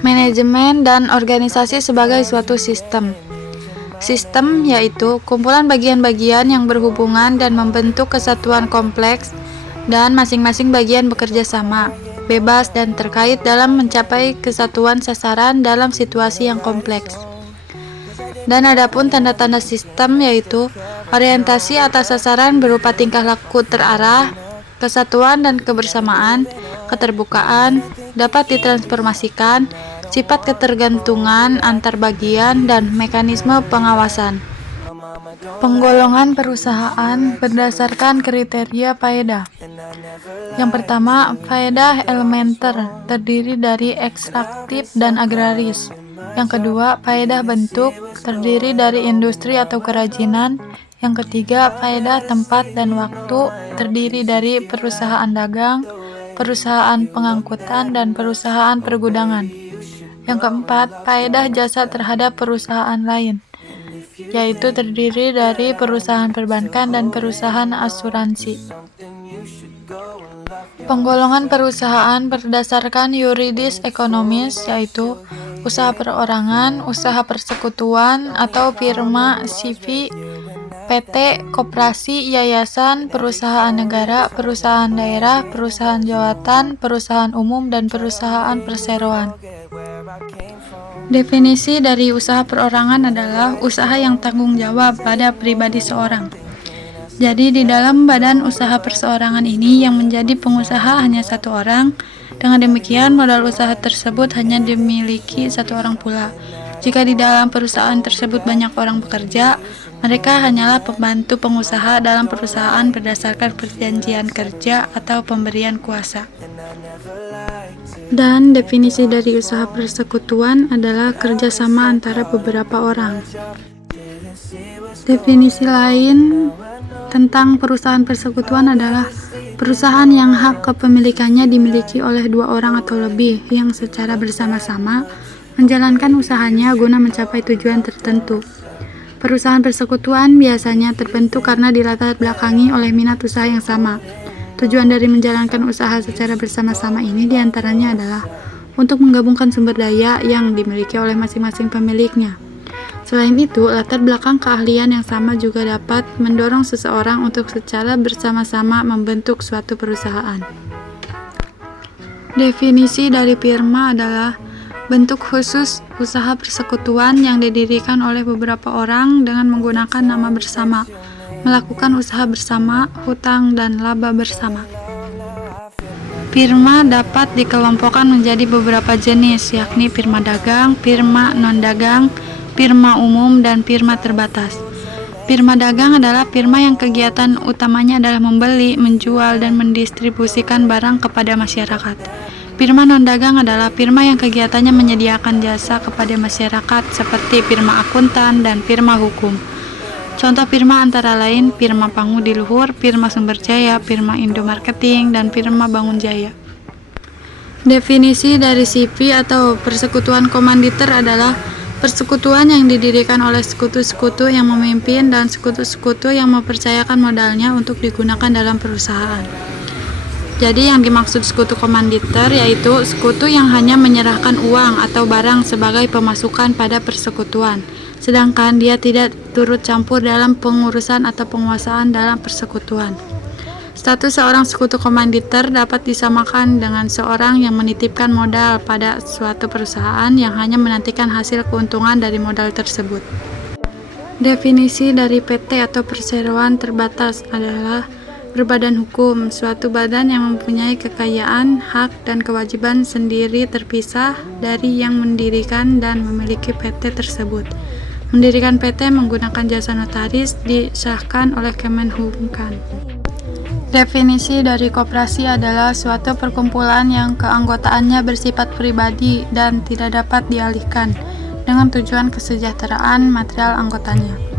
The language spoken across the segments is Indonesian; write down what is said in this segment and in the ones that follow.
Manajemen dan organisasi sebagai suatu sistem. Sistem yaitu kumpulan bagian-bagian yang berhubungan dan membentuk kesatuan kompleks, dan masing-masing bagian bekerja sama, bebas dan terkait dalam mencapai kesatuan sasaran dalam situasi yang kompleks. Dan adapun tanda-tanda sistem yaitu orientasi atas sasaran berupa tingkah laku terarah, kesatuan dan kebersamaan, keterbukaan, dapat ditransformasikan, sifat ketergantungan antar bagian, dan mekanisme pengawasan. Penggolongan perusahaan berdasarkan kriteria faedah. Yang pertama, faedah elementer, terdiri dari ekstraktif dan agraris. Yang kedua, faedah bentuk, terdiri dari industri atau kerajinan. Yang ketiga, faedah tempat dan waktu, terdiri dari perusahaan dagang, perusahaan pengangkutan, dan perusahaan pergudangan. Yang keempat, faedah jasa terhadap perusahaan lain, yaitu terdiri dari perusahaan perbankan dan perusahaan asuransi. Penggolongan perusahaan berdasarkan yuridis ekonomis, yaitu usaha perorangan, usaha persekutuan atau firma, CV, PT, koperasi, yayasan, perusahaan negara, perusahaan daerah, perusahaan jawatan, perusahaan umum, dan perusahaan perseroan. Definisi dari usaha perorangan adalah usaha yang tanggung jawab pada pribadi seorang. Jadi di dalam badan usaha perseorangan ini yang menjadi pengusaha hanya satu orang. Dengan demikian modal usaha tersebut hanya dimiliki satu orang pula. Jika di dalam perusahaan tersebut banyak orang bekerja, mereka hanyalah pembantu pengusaha dalam perusahaan berdasarkan perjanjian kerja atau pemberian kuasa. Dan definisi dari usaha persekutuan adalah kerjasama antara beberapa orang. Definisi lain tentang perusahaan persekutuan adalah perusahaan yang hak kepemilikannya dimiliki oleh dua orang atau lebih yang secara bersama-sama menjalankan usahanya guna mencapai tujuan tertentu. Perusahaan persekutuan biasanya terbentuk karena dilatar belakangi oleh minat usaha yang sama. Tujuan dari menjalankan usaha secara bersama-sama ini diantaranya adalah untuk menggabungkan sumber daya yang dimiliki oleh masing-masing pemiliknya. Selain itu, latar belakang keahlian yang sama juga dapat mendorong seseorang untuk secara bersama-sama membentuk suatu perusahaan. Definisi dari firma adalah bentuk khusus usaha persekutuan yang didirikan oleh beberapa orang dengan menggunakan nama bersama, melakukan usaha bersama, hutang, dan laba bersama. Firma dapat dikelompokkan menjadi beberapa jenis, yakni firma dagang, firma non-dagang, firma umum, dan firma terbatas. Firma dagang adalah firma yang kegiatan utamanya adalah membeli, menjual, dan mendistribusikan barang kepada masyarakat. Firma non-dagang adalah firma yang kegiatannya menyediakan jasa kepada masyarakat seperti firma akuntan dan firma hukum. Contoh firma antara lain firma Pangudi Luhur, firma Sumber Jaya, firma Indo Marketing, dan firma Bangun Jaya. Definisi dari CV atau persekutuan komanditer adalah persekutuan yang didirikan oleh sekutu-sekutu yang memimpin dan sekutu-sekutu yang mempercayakan modalnya untuk digunakan dalam perusahaan. Jadi yang dimaksud sekutu komanditer yaitu sekutu yang hanya menyerahkan uang atau barang sebagai pemasukan pada persekutuan, sedangkan dia tidak turut campur dalam pengurusan atau penguasaan dalam persekutuan. Status seorang sekutu komanditer dapat disamakan dengan seorang yang menitipkan modal pada suatu perusahaan yang hanya menantikan hasil keuntungan dari modal tersebut. Definisi dari PT atau perseroan terbatas adalah berbadan hukum, suatu badan yang mempunyai kekayaan, hak, dan kewajiban sendiri terpisah dari yang mendirikan dan memiliki PT tersebut. Mendirikan PT menggunakan jasa notaris disahkan oleh Kemenhumkan. Definisi dari koperasi adalah suatu perkumpulan yang keanggotaannya bersifat pribadi dan tidak dapat dialihkan dengan tujuan kesejahteraan material anggotanya.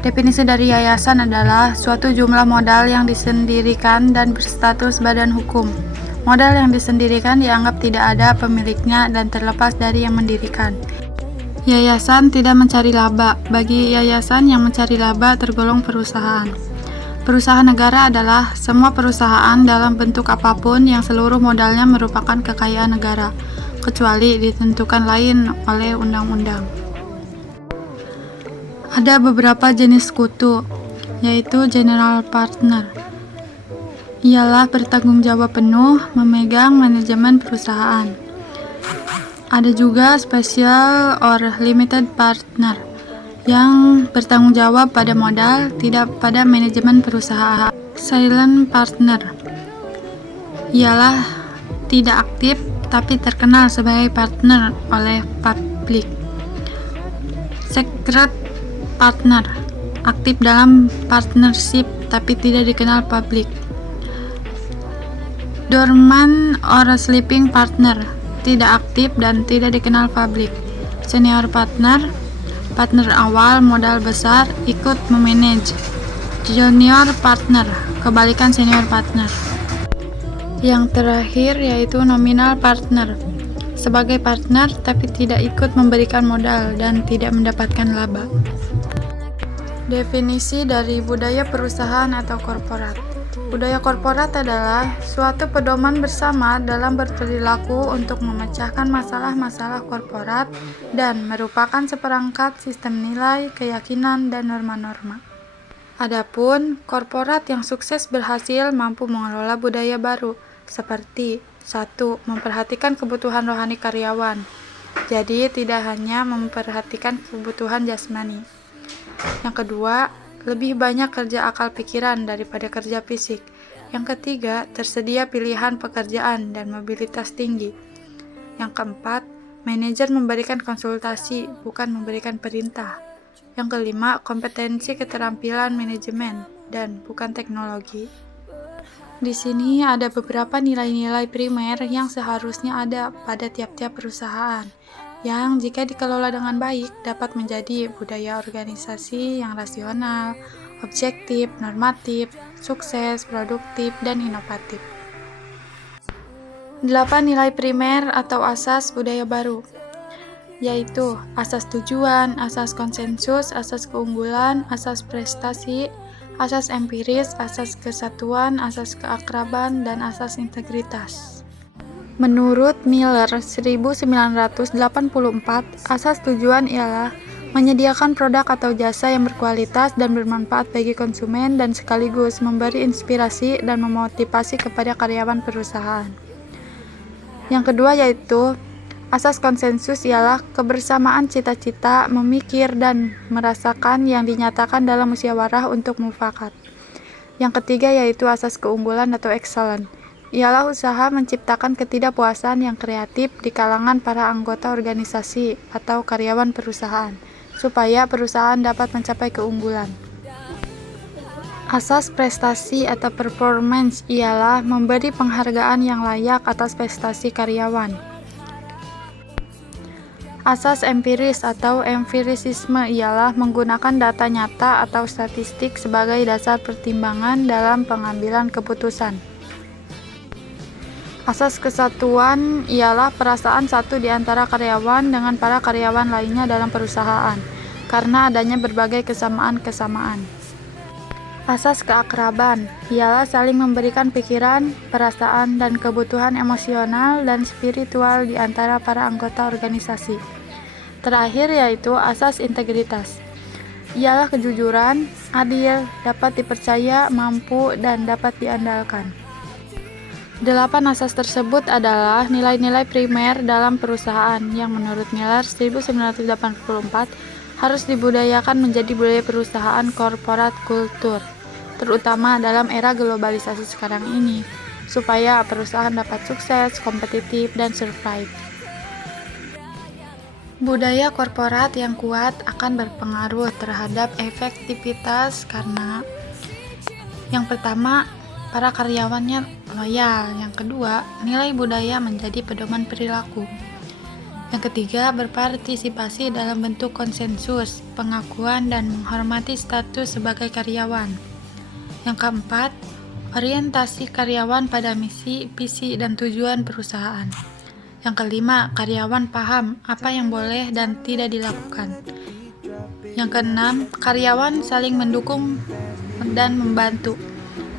Definisi dari yayasan adalah suatu jumlah modal yang disendirikan dan berstatus badan hukum. Modal yang disendirikan dianggap tidak ada pemiliknya dan terlepas dari yang mendirikan. Yayasan tidak mencari laba. Bagi yayasan yang mencari laba tergolong perusahaan. Perusahaan negara adalah semua perusahaan dalam bentuk apapun yang seluruh modalnya merupakan kekayaan negara, kecuali ditentukan lain oleh undang-undang. Ada beberapa jenis sekutu, yaitu general partner. Ialah bertanggung jawab penuh memegang manajemen perusahaan. Ada juga special or limited partner yang bertanggung jawab pada modal, tidak pada manajemen perusahaan. Silent partner ialah tidak aktif tapi terkenal sebagai partner oleh publik. Secret partner aktif dalam partnership tapi tidak dikenal publik. Dormant or sleeping partner tidak aktif dan tidak dikenal publik. Senior partner awal modal besar ikut memanage. Junior partner kebalikan senior partner. Yang terakhir yaitu nominal partner, sebagai partner tapi tidak ikut memberikan modal dan tidak mendapatkan laba. Definisi dari budaya perusahaan atau korporat. Budaya korporat adalah suatu pedoman bersama dalam berperilaku untuk memecahkan masalah-masalah korporat dan merupakan seperangkat sistem nilai, keyakinan, dan norma-norma. Adapun korporat yang sukses berhasil mampu mengelola budaya baru, seperti 1. Memperhatikan kebutuhan rohani karyawan. Jadi tidak hanya memperhatikan kebutuhan jasmani. Yang kedua, lebih banyak kerja akal pikiran daripada kerja fisik. Yang ketiga, tersedia pilihan pekerjaan dan mobilitas tinggi. Yang keempat, manajer memberikan konsultasi, bukan memberikan perintah. Yang kelima, kompetensi keterampilan manajemen dan bukan teknologi. Di sini ada beberapa nilai-nilai primer yang seharusnya ada pada tiap-tiap perusahaan, yang jika dikelola dengan baik dapat menjadi budaya organisasi yang rasional, objektif, normatif, sukses, produktif, dan inovatif. 8 nilai primer atau asas budaya baru, yaitu asas tujuan, asas konsensus, asas keunggulan, asas prestasi, asas empiris, asas kesatuan, asas keakraban, dan asas integritas. Menurut Miller 1984, asas tujuan ialah menyediakan produk atau jasa yang berkualitas dan bermanfaat bagi konsumen dan sekaligus memberi inspirasi dan memotivasi kepada karyawan perusahaan. Yang kedua yaitu asas konsensus ialah kebersamaan cita-cita, memikir dan merasakan yang dinyatakan dalam musyawarah untuk mufakat. Yang ketiga yaitu asas keunggulan atau excellent. Ialah usaha menciptakan ketidakpuasan yang kreatif di kalangan para anggota organisasi atau karyawan perusahaan, supaya perusahaan dapat mencapai keunggulan. Asas prestasi atau performance ialah memberi penghargaan yang layak atas prestasi karyawan. Asas empiris atau empirisisme ialah menggunakan data nyata atau statistik sebagai dasar pertimbangan dalam pengambilan keputusan. Asas kesatuan ialah perasaan satu di antara karyawan dengan para karyawan lainnya dalam perusahaan, karena adanya berbagai kesamaan-kesamaan. Asas keakraban ialah saling memberikan pikiran, perasaan, dan kebutuhan emosional dan spiritual di antara para anggota organisasi. Terakhir yaitu asas integritas. Ialah kejujuran, adil, dapat dipercaya, mampu, dan dapat diandalkan. 8 asas tersebut adalah nilai-nilai primer dalam perusahaan yang menurut Miller 1984 harus dibudayakan menjadi budaya perusahaan corporate culture, terutama dalam era globalisasi sekarang ini, supaya perusahaan dapat sukses, kompetitif, dan survive. Budaya korporat yang kuat akan berpengaruh terhadap efektivitas karena yang pertama, para karyawannya loyal. Yang kedua, nilai budaya menjadi pedoman perilaku. Yang ketiga, berpartisipasi dalam bentuk konsensus, pengakuan, dan menghormati status sebagai karyawan. Yang keempat, orientasi karyawan pada misi, visi, dan tujuan perusahaan. Yang kelima, karyawan paham apa yang boleh dan tidak dilakukan. Yang keenam, karyawan saling mendukung dan membantu.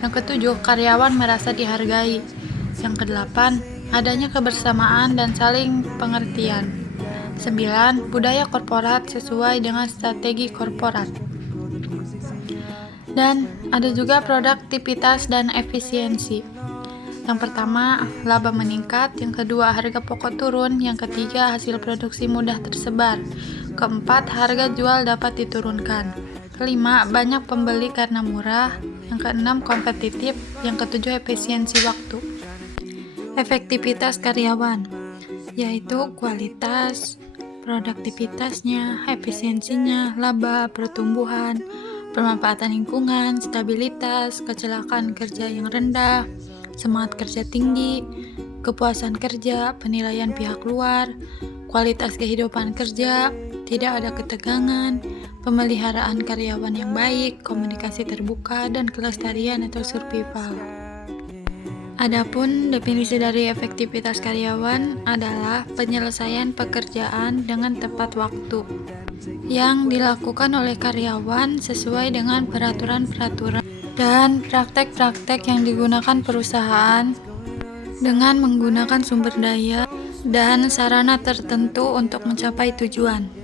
Yang ketujuh, karyawan merasa dihargai. Yang kedelapan, adanya kebersamaan dan saling pengertian. 9. Budaya korporat sesuai dengan strategi korporat. Dan ada juga produktivitas dan efisiensi. Yang pertama, laba meningkat. Yang kedua, harga pokok turun. Yang ketiga, hasil produksi mudah tersebar. Keempat, harga jual dapat diturunkan. Kelima, banyak pembeli karena murah. Yang keenam, kompetitif. Yang ketujuh, efisiensi waktu. Efektivitas karyawan, yaitu kualitas, produktivitasnya, efisiensinya, laba, pertumbuhan, pemanfaatan lingkungan, stabilitas, kecelakaan kerja yang rendah, semangat kerja tinggi, kepuasan kerja, penilaian pihak luar, kualitas kehidupan kerja, tidak ada ketegangan, pemeliharaan karyawan yang baik, komunikasi terbuka, dan kelestarian atau survival. Adapun definisi dari efektivitas karyawan adalah penyelesaian pekerjaan dengan tepat waktu yang dilakukan oleh karyawan sesuai dengan peraturan-peraturan dan praktek-praktek yang digunakan perusahaan dengan menggunakan sumber daya dan sarana tertentu untuk mencapai tujuan.